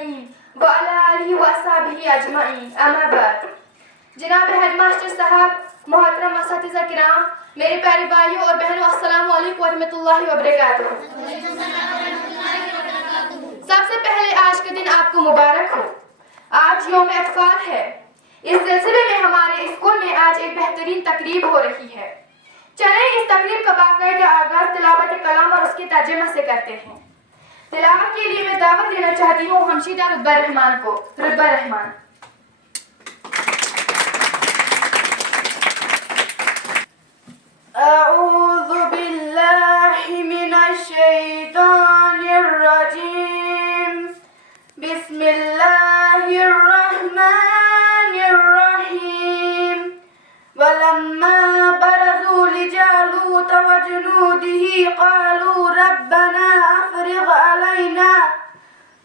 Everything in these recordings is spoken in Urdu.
الكريم وعلى آله وأصحابه أجمعين أما بعد. جناب ہیڈ ماسٹر صاحب، محترم اساتذہ کرام، میرے پیارے بھائیوں اور بہنوں، السلام علیکم ورحمۃ اللہ وبرکاتہ. سب سے پہلے آج کا دن آپ کو مبارک ہو. آج یوم اطفال ہے. اس سلسلے میں ہمارے اسکول میں آج ایک بہترین تقریب ہو رہی ہے. چلیں اس تقریب کا باقاعدہ آغاز تلاوت کلام اور اس کے ترجمہ سے کرتے ہیں. تلاوت کے لیے میں دعوت دینا چاہتی ہوں ہمشیدہ رتبہ رحمان کو. رتبہ رحمان. اعوذ باللہ من الشیطان الرجیم. بسم اللہ الرحمن الرحیم. ولما برزوا لجالوت وجنوده قالوا ربنا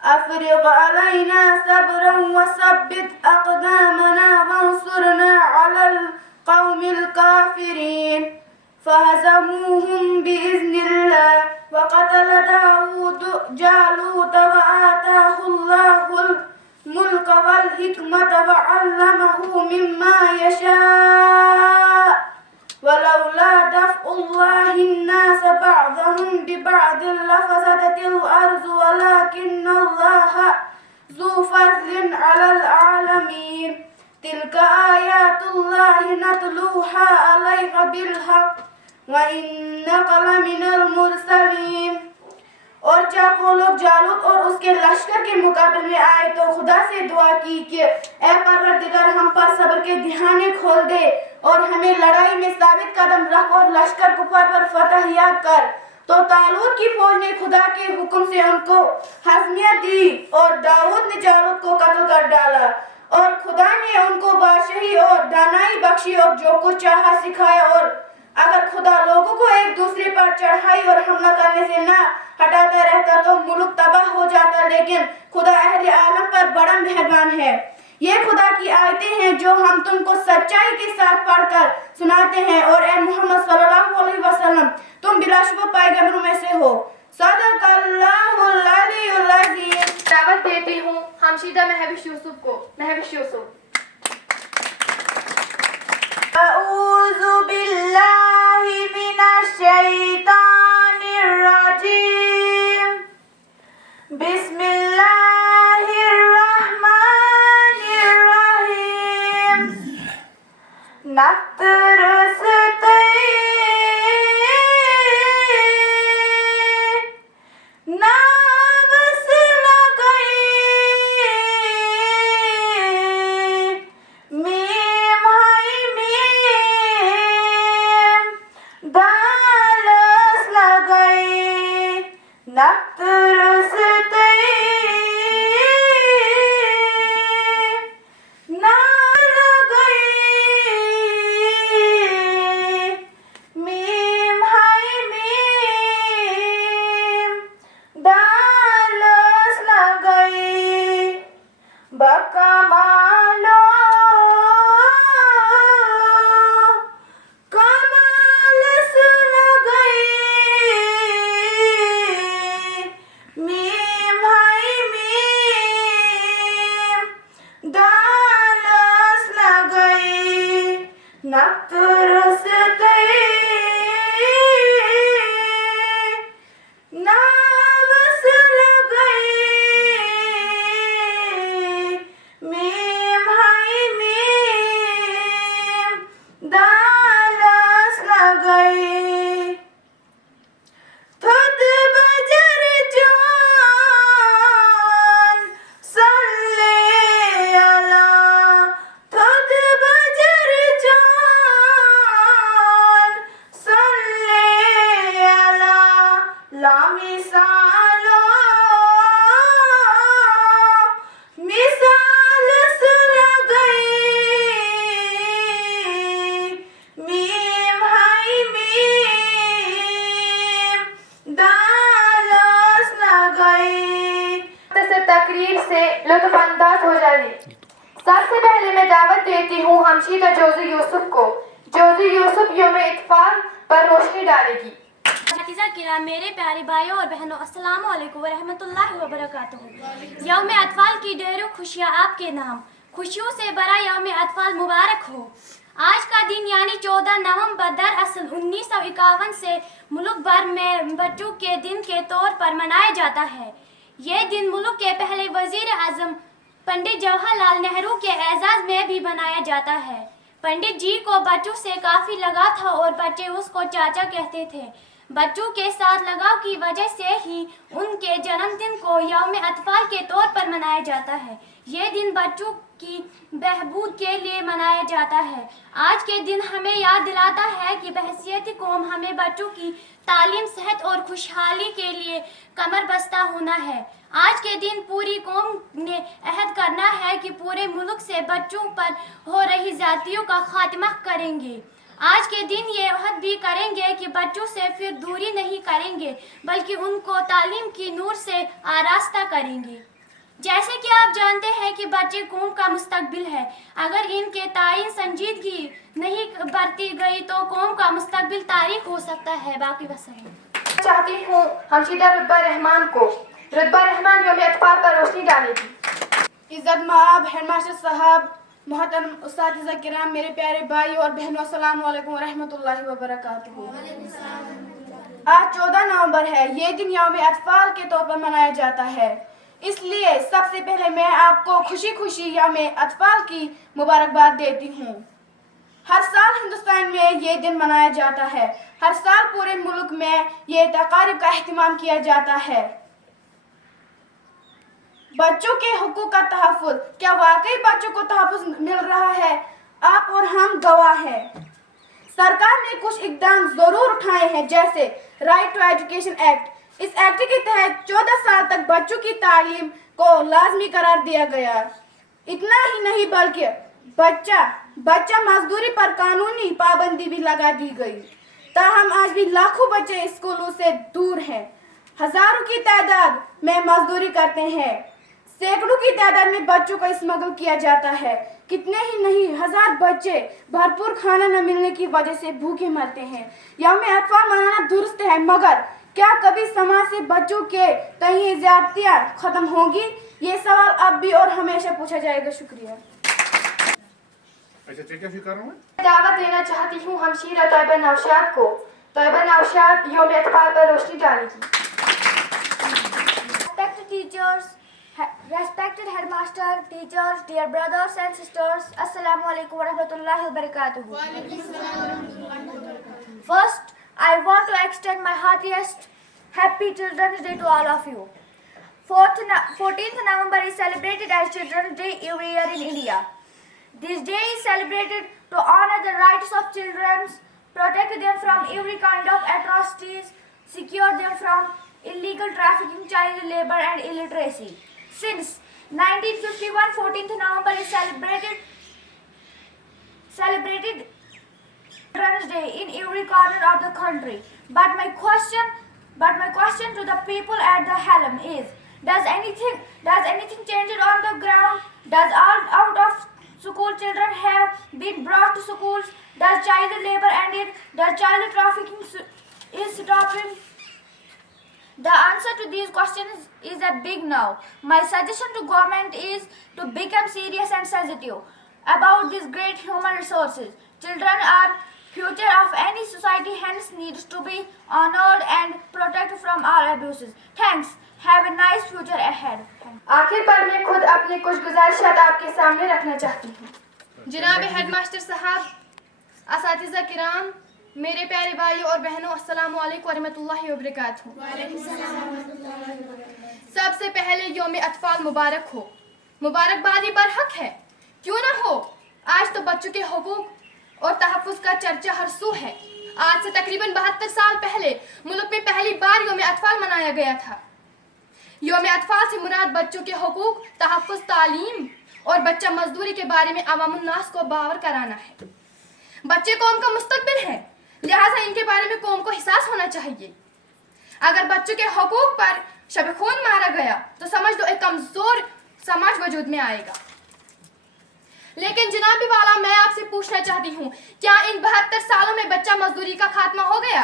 أفرغ علينا صبرا وثبت أقدامنا وانصرنا على القوم الكافرين. فهزموهم بإذن الله وقتل داود جالوت وآتاه الله الملك والحكمة وعلمه مما يشاء ولولا دفع الله الناس بعضهم ببعض لفسدت الأرض ولكن الله ذو فضل على العالمين. تلك آيات الله نتلوها عليك بالحق وإنك لمن المرسلين. اور جب وہ لوگ جالوت اور اس کے لشکر کے مقابلے میں آئے تو خدا سے دعا کی کہ اے پروردگار ہم پر صبر کے دہانے کھول دے اور ہمیں لڑائی میں ثابت قدم رکھ اور لشکر کفار پر فتح یاب کر. تو طالوت کی فوج نے خدا کے حکم سے ان کو ہزمیت دی اور داؤد نے جالوت کو قتل کر ڈالا اور خدا نے ان کو بادشاہی اور دانائی بخشی اور جو کچھ چاہا سکھایا. اور اگر خدا لوگوں کو ایک دوسرے پر چڑھائی اور حملہ کرنے سے نہ ہٹاتا رہتا تو ملک تباہ ہو جاتا. لیکن خدا اہل عالم پر بڑا مہربان ہے. یہ خدا کی آیتیں ہیں جو ہم تم کو سچائی کے ساتھ پڑھ کر سناتے ہیں. اور اے محمد صلی اللہ علیہ وسلم تم بلا شبہ پیغمبروں میں سے ہو. صدق اللہ العلی العظیم. دعوت دیتی ہوں ہمشیدہ مہوش یوسف کو. مہوش یوسف. اعوذ باللہ من الشیطان الرجیم. بسم اللہ الرحمن الرحیم. نترستے ناوس لگئی میم ہائی میم دالس لگئی. نترستے نا لگئی میم ہائی میم دالس لگئی. بکمالو کمالس لگئی میم ہائی میم دالس لگئی. نترستے ناوس لگئی میم ہائی میم دالس لگئی. تھد بجر جان صلی اللہ. تھد بجر جان صلی اللہ. لامی سالو مثال لگئی میم ہائی میم دالس لگئی. تقریر سے لطف انداز ہو جائے. سب سے پہلے میں دعوت دیتی ہوں ہمشیدہ جوزی یوسف کو. جوزی یوسف یوم اطفال پر روشنی ڈالے گی. اساتذہ کرام، میرے پیارے بھائیوں اور بہنوں، السلام علیکم ورحمۃ اللہ وبرکاتہ۔ یوم اطفال کی ڈھیروں خوشیاں آپ کے نام، خوشیوں سے بھرا یوم اطفال مبارک ہو۔ آج کا دن یعنی 14 نومبر دراصل 1951 سے ملک بھر میں بچوں کے دن کے طور پر منایا جاتا ہے۔ یہ دن ملک کے پہلے وزیر اعظم پنڈت جواہر لال نہرو کے اعزاز میں بھی منایا جاتا ہے۔ پنڈت جی کو بچوں سے کافی لگاؤ تھا اور بچے اس کو چاچا کہتے تھے۔ بچوں کے ساتھ لگاؤ کی وجہ سے ہی ان کے جنم دن کو یوم اطفال کے طور پر منایا جاتا ہے۔ یہ دن بچوں کی بہبود کے لیے منایا جاتا ہے۔ آج کے دن ہمیں یاد دلاتا ہے کہ بحیثیت قوم ہمیں بچوں کی تعلیم، صحت اور خوشحالی کے لیے کمر بستہ ہونا ہے۔ آج کے دن پوری قوم نے عہد کرنا ہے کہ پورے ملک سے بچوں پر ہو رہی زیادتیوں کا خاتمہ کریں گے۔ آج کے دن یہ عہد بھی کریں گے کہ بچوں سے پھر دوری نہیں کریں گے بلکہ ان کو تعلیم کی نور سے آراستہ کریں گے۔ جیسے کہ آپ جانتے ہیں کہ بچے قوم کا مستقبل ہے۔ اگر ان کے تعین سنجیدگی نہیں برتی گئی تو قوم کا مستقبل تاریک ہو سکتا ہے۔ باقی وسلم چاہتی ہوں ہمشیدہ رتبہ رحمان کو۔ رتبہ رحمان یوم اطفال پر روشنی ڈالے گی۔ عزت مآب ہیڈ ماسٹر صاحب، محترم اساتذہ کرام، میرے پیارے بھائی اور بہنوں، السلام علیکم ورحمۃ اللہ وبرکاتہ۔ آج 14 نومبر ہے۔ یہ دن یوم اطفال کے طور پر منایا جاتا ہے۔ اس لیے سب سے پہلے میں آپ کو خوشی یوم اطفال کی مبارکباد دیتی ہوں۔ ہر سال ہندوستان میں یہ دن منایا جاتا ہے۔ ہر سال پورے ملک میں یہ تقاریب کا اہتمام کیا جاتا ہے۔ بچوں کے حقوق کا تحفظ، کیا واقعی بچوں کو تحفظ مل رہا ہے؟ آپ اور ہم گواہ ہیں۔ سرکار نے کچھ اقدام ضرور اٹھائے ہیں، جیسے رائٹ ٹو ایجوکیشن ایکٹ۔ اس ایکٹ کے تحت 14 سال تک بچوں کی تعلیم کو لازمی قرار دیا گیا۔ اتنا ہی نہیں بلکہ بچہ مزدوری پر قانونی پابندی بھی لگا دی گئی۔ تاہم آج بھی لاکھوں بچے اسکولوں سے دور ہیں۔ ہزاروں کی تعداد میں مزدوری کرتے ہیں۔ سینکڑوں کی تعداد میں بچوں کو اسمگل کیا جاتا ہے۔ کتنے ہی نہیں، ہزار بچے بھرپور کھانا نہ ملنے کی وجہ سے بھوکے مرتے ہیں۔ یوم اطفال منانا درست ہے، مگر کیا کبھی سماج سے بچوں کے تئیں زیادتیاں ختم ہوں گی؟ یہ سوال اب بھی اور ہمیشہ پوچھا جائے گا۔ شکریہ۔ دعوت دینا چاہتی ہوں ہمشیرہ طیبہ نوشاد کو۔ طیبہ نوشاد یوم اطفال پر روشنی ڈالے گی۔ Respected teachers, respected headmaster, teachers, dear brothers and sisters, Assalamu alaikum warahmatullahi wabarakatuh. First, I want to extend my heartiest Happy Children's Day to all of you. 14th November is celebrated as Children's Day every year in India. This day is celebrated to honor the rights of children, protect them from every kind of atrocities, secure them from illegal trafficking, child labor and illiteracy. Since 1951, 14th November is celebrated Children's Day in every corner of the country. But my question to the people at the helm is, does anything change on the ground? Does all out of school children have been brought to schools? Does child labor ended? Does child trafficking is stopping? The answer to these questions is a big no. My suggestion to government is to become serious and sensitive about these great human resources. Children are future of any society, hence needs to be honored and protected from all abuses. Thanks. Have a nice future ahead. آخر پر میں خود اپنی کچھ گزارشات آپ کے سامنے رکھنا چاہتی ہوں۔ جناب ہیڈ ماسٹر صاحب، اساتذہ کرام، میرے پیارے بھائیوں اور بہنوں، السلام علیکم ورحمۃ اللہ وبرکاتہ۔ سب سے پہلے یوم اطفال مبارک ہو۔ مبارکبادی برحق ہے، کیوں نہ ہو؟ آج تو بچوں کے حقوق اور تحفظ کا چرچا ہر سو ہے۔ آج سے تقریباً 72 سال پہلے ملک میں پہلی بار یوم اطفال منایا گیا تھا۔ یوم اطفال سے مراد بچوں کے حقوق، تحفظ، تعلیم اور بچہ مزدوری کے بارے میں عوام الناس کو باور کرانا ہے۔ بچے قوم کا مستقبل ہیں، لہٰذا ان کے بارے میں قوم کو احساس ہونا چاہیے۔ اگر بچوں کے حقوق پر شب خون مارا گیا تو سمجھ لو ایک کمزور سماج وجود میں آئے گا۔ لیکن جناب والا، میں آپ سے پوچھنا چاہتی ہوں، کیا ان 72 سالوں میں بچہ مزدوری کا خاتمہ ہو گیا؟